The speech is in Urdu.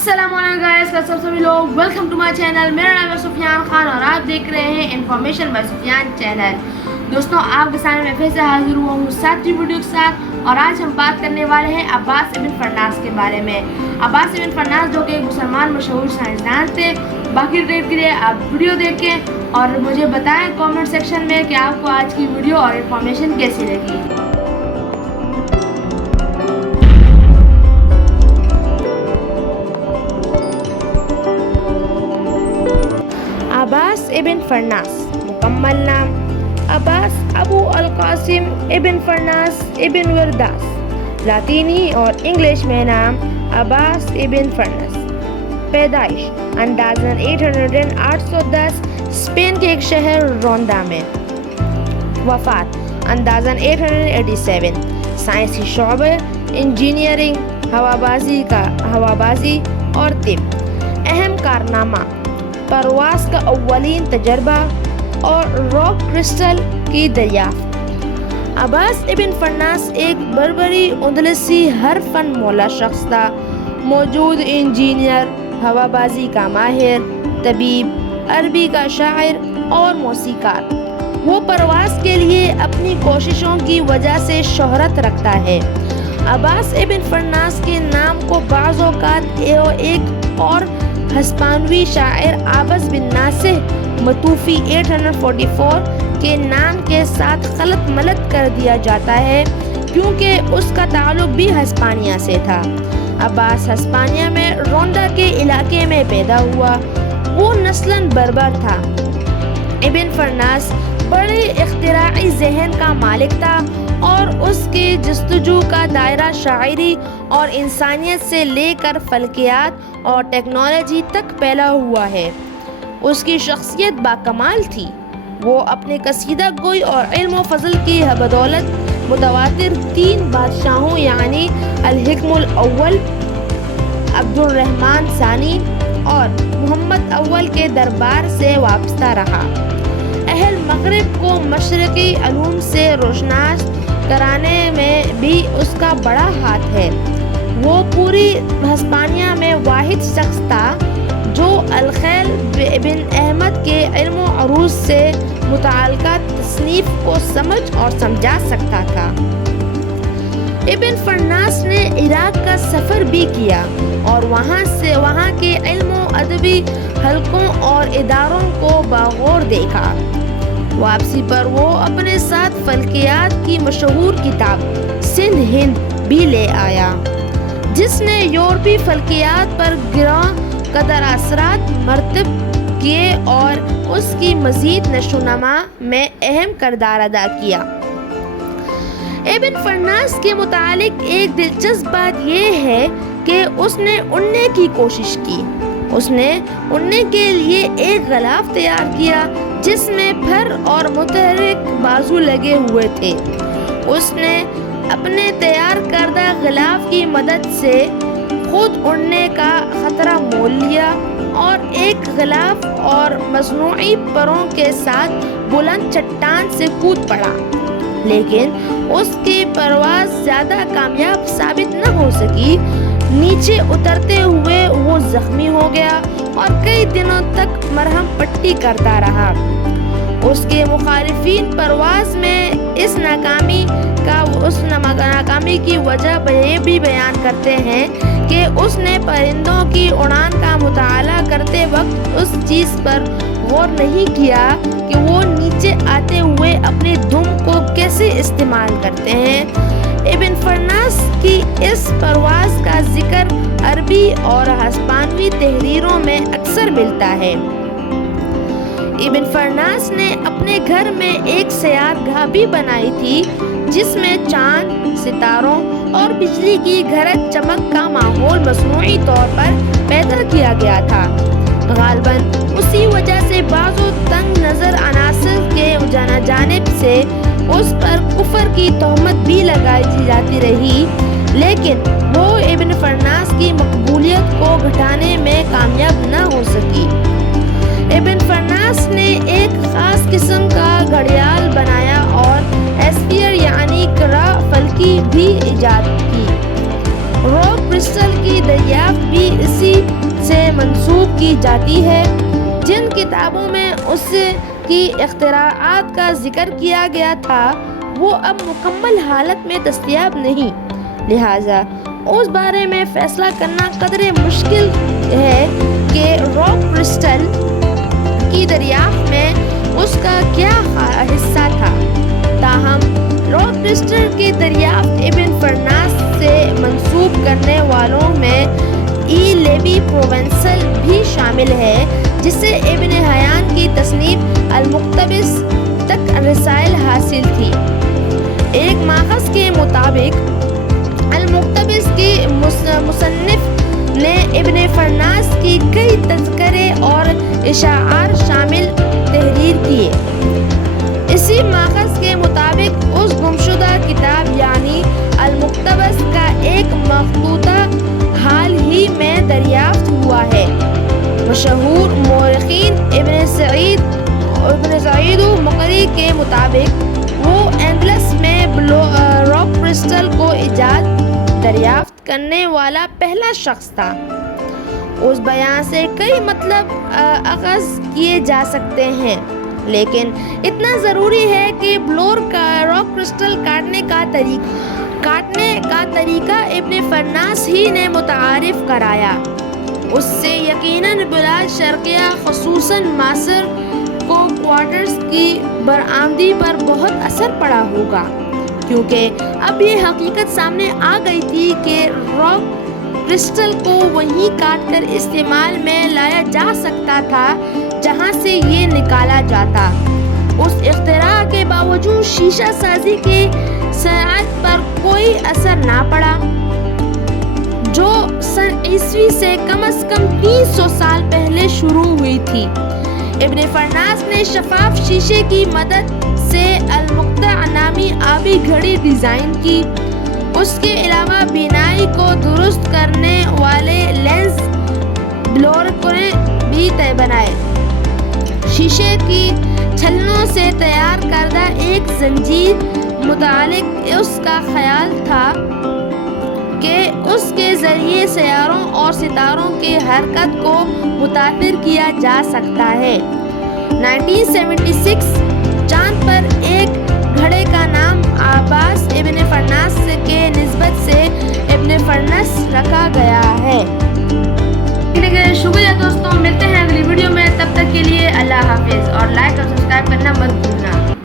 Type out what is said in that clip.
السلام علیکم گائز، کیسے سبھی لوگ، ویلکم ٹو مائی چینل۔ میرا نام ہے سفیان خان اور آپ دیکھ رہے ہیں انفارمیشن بائی سفیان چینل۔ دوستوں، آپ کے سامنے میں پھر سے حاضر ہوا ہوں ساتھی ویڈیو کے ساتھ، اور آج ہم بات کرنے والے ہیں عباس ابن فرناس کے بارے میں۔ عباس ابن فرناس جو کہ ایک مسلمان مشہور سائنسدان تھے۔ باقی ڈیٹ کے لیے آپ ویڈیو دیکھیں اور مجھے بتائیں کامنٹ سیکشن میں کہ آپ کو آج کی ویڈیو اور انفارمیشن کیسی لگی۔ عباس ابن فرناس، مکمل نام عباس ابو القاسم ابن فرناس ابن ورداس، لاطینی اور انگلش میں نام عباس ابن فرناس۔ پیدائش اندازاً 810 اسپین کے ایک شہر روندا میں۔ وفات اندازاً 887۔ سائنسی شعبے انجینئرنگ، ہوابازی اور طب۔ اہم کارنامہ پرواز کا اولین تجربہ اور راک کرسٹل کی دریافت۔ عباس ابن فرناس ایک بربری اندلسی ہر فن مولا شخص تھا، موجود انجینئر، ہوابازی کا ماہر، طبیب، عربی کا شاعر اور موسیقار۔ وہ پرواز کے لیے اپنی کوششوں کی وجہ سے شہرت رکھتا ہے۔ عباس ابن فرناس کے نام کو بعض اوقات ایک اور ہسپانوی شاعر عابس بن ناصح متوفی 844 کے نام کے ساتھ خلط ملط کر دیا جاتا ہے، کیونکہ اس کا تعلق بھی ہسپانیہ سے تھا۔ عباس ہسپانیہ میں روندا کے علاقے میں پیدا ہوا۔ وہ نسلاً بربر تھا۔ ابن فرناس بڑے اختراعی ذہن کا مالک تھا اور اس کے جستجو کا دائرہ شاعری اور انسانیت سے لے کر فلکیات اور ٹیکنالوجی تک پھیلا ہوا ہے۔ اس کی شخصیت باکمال تھی۔ وہ اپنے قصیدہ گوئی اور علم و فضل کی بدولت متواتر 3 بادشاہوں یعنی الحکم الاول، عبد الرحمن ثانی اور محمد اول کے دربار سے وابستہ رہا۔ اہل مغرب کو مشرقی علوم سے روشناس کرانے میں بھی اس کا بڑا ہاتھ ہے۔ وہ پوری ہسپانیہ میں واحد شخص تھا جو الخلیل بن احمد کے علم و عروض سے متعلقہ تصنیف کو سمجھ اور سمجھا سکتا تھا۔ ابن فرناس نے عراق کا سفر بھی کیا اور وہاں کے علم و ادبی حلقوں اور اداروں کو بغور دیکھا۔ واپسی پر وہ اپنے ساتھ فلکیات کی مشہور کتاب سندھ ہند بھی لے آیا، جس نے یورپی فلکیات پر گراں قدر اثرات مرتب کیے اور اس کی مزید نشو و نما میں اہم کردار ادا کیا۔ ابن فرناس کے متعلق ایک دلچسپ بات یہ ہے کہ اس نے اڑنے کی کوشش کی۔ اس نے اڑنے کے لیے ایک غلاف تیار کیا جس میں پھر اور متحرک بازو لگے ہوئے تھے۔ اس نے اپنے تیار کردہ غلاف کی مدد سے خود اڑنے کا خطرہ مول لیا اور ایک غلاف اور مصنوعی پروں کے ساتھ بلند چٹان سے کود پڑا، لیکن اس کی پرواز زیادہ کامیاب ثابت نہ ہو سکی۔ نیچے اترتے ہوئے وہ زخمی ہو گیا اور کئی دنوں تک مرہم پٹی کرتا رہا۔ اس کے مخالفین پرواز میں اس ناکامی کی وجہ یہ بھی بیان کرتے ہیں کہ اس نے پرندوں کی اڑان کا مطالعہ کرتے وقت اس چیز پر غور نہیں کیا کہ وہ نیچے آتے ہوئے اپنی دم کو کیسے استعمال کرتے ہیں۔ ابن فرناس کی اس پرواز کا ذکر عربی اور ہسپانوی تحریروں میں اکثر ملتا ہے۔ ابن فرناس نے اپنے گھر میں ایک سیارگاہ بھی بنائی تھی جس میں چاند، ستاروں اور بجلی کی گرج چمک کا ماحول مصنوعی طور پر پیدا کیا گیا تھا۔ غالباً اسی وجہ سے بعض تنگ نظر عناصر کے جانب سے اس پر کفر کی تہمت بھی لگائی جاتی رہی، لیکن وہ ابن فرناس کی مقبولیت کو گھٹانے میں کامیاب نہ ہو سکی۔ ابن فرناس نے ایک خاص قسم کا گھڑیال بنایا اور ایسپیئر یعنی کرہ فلکی بھی ایجاد کی۔ راک کرسٹل کی دریافت بھی اسی سے منسوب کی جاتی ہے۔ جن کتابوں میں اس کی اختراعات کا ذکر کیا گیا تھا وہ اب مکمل حالت میں دستیاب نہیں، لہٰذا اس بارے میں فیصلہ کرنا قدرے مشکل ہے کہ راک کرسٹل کی دریافت میں اس کا کیا حصہ تھا۔ تاہم راک کرسٹل کی دریافت ابن فرناس سے منسوب کرنے والوں میں ای لیوی پروونسل بھی شامل ہے، جسے ابن حیان کی تصنیف المقتبس تک رسائی حاصل تھی۔ ایک ماخذ کے مطابق المقتبس کی مصنف نے ابن فرناس کی کئی تذکرے اور اشعار شامل تحریر کیے۔ اسی ماخذ کے مطابق اس گمشدہ کتاب یعنی المقتبس کا ایک مخطوطہ حال ہی میں دریافت ہوا ہے۔ مشہور مورخین ابن سعید مقری کے مطابق وہ اندلس میں راک کرسٹل کو ایجاد دریافت کرنے والا پہلا شخص تھا۔ اس بیان سے کئی مطلب اخذ کیے جا سکتے ہیں، لیکن اتنا ضروری ہے کہ راک کرسٹل کاٹنے کا طریقہ ابن فرناس ہی نے متعارف کرایا۔ اس سے یقیناً بلاد شرقیہ خصوصاً مصر کو کوارٹرز کی برآمدی پر بہت اثر پڑا ہوگا، کیونکہ اب یہ حقیقت سامنے آ گئی تھی کہ راک کرسٹل کو وہیں کاٹ کر استعمال میں لایا جا سکتا تھا جہاں سے یہ نکالا جاتا۔ اس اختراع کے باوجود شیشہ سازی کی صنعت پر کوئی اثر نہ پڑا، جو سن عیسوی سے کم از کم 300 سال پہلے شروع ہوئی تھی۔ ابن فرناس نے شفاف شیشے کی مدد سے المقطع نامی آبی گھڑی ڈیزائن کی۔ اس کے علاوہ بینائی کو درست کرنے والے لینز بلورکریں بھی بنائے۔ شیشے کی چھلنوں سے تیار کردہ ایک زنجیر متعلق اس کا خیال تھا کہ اس کے ذریعے سیاروں اور ستاروں کی حرکت کو متاثر کیا جا سکتا ہے۔ 1976 چاند پر ایک گھڑے کا نام عباس ابن فرناس کے نسبت سے ابن فرنس رکھا گیا ہے۔ شکریہ دوستوں، ملتے ہیں اگلی ویڈیو میں، تب تک کے لیے اللہ حافظ اور لائک اور سبسکرائب کرنا مت بھولنا۔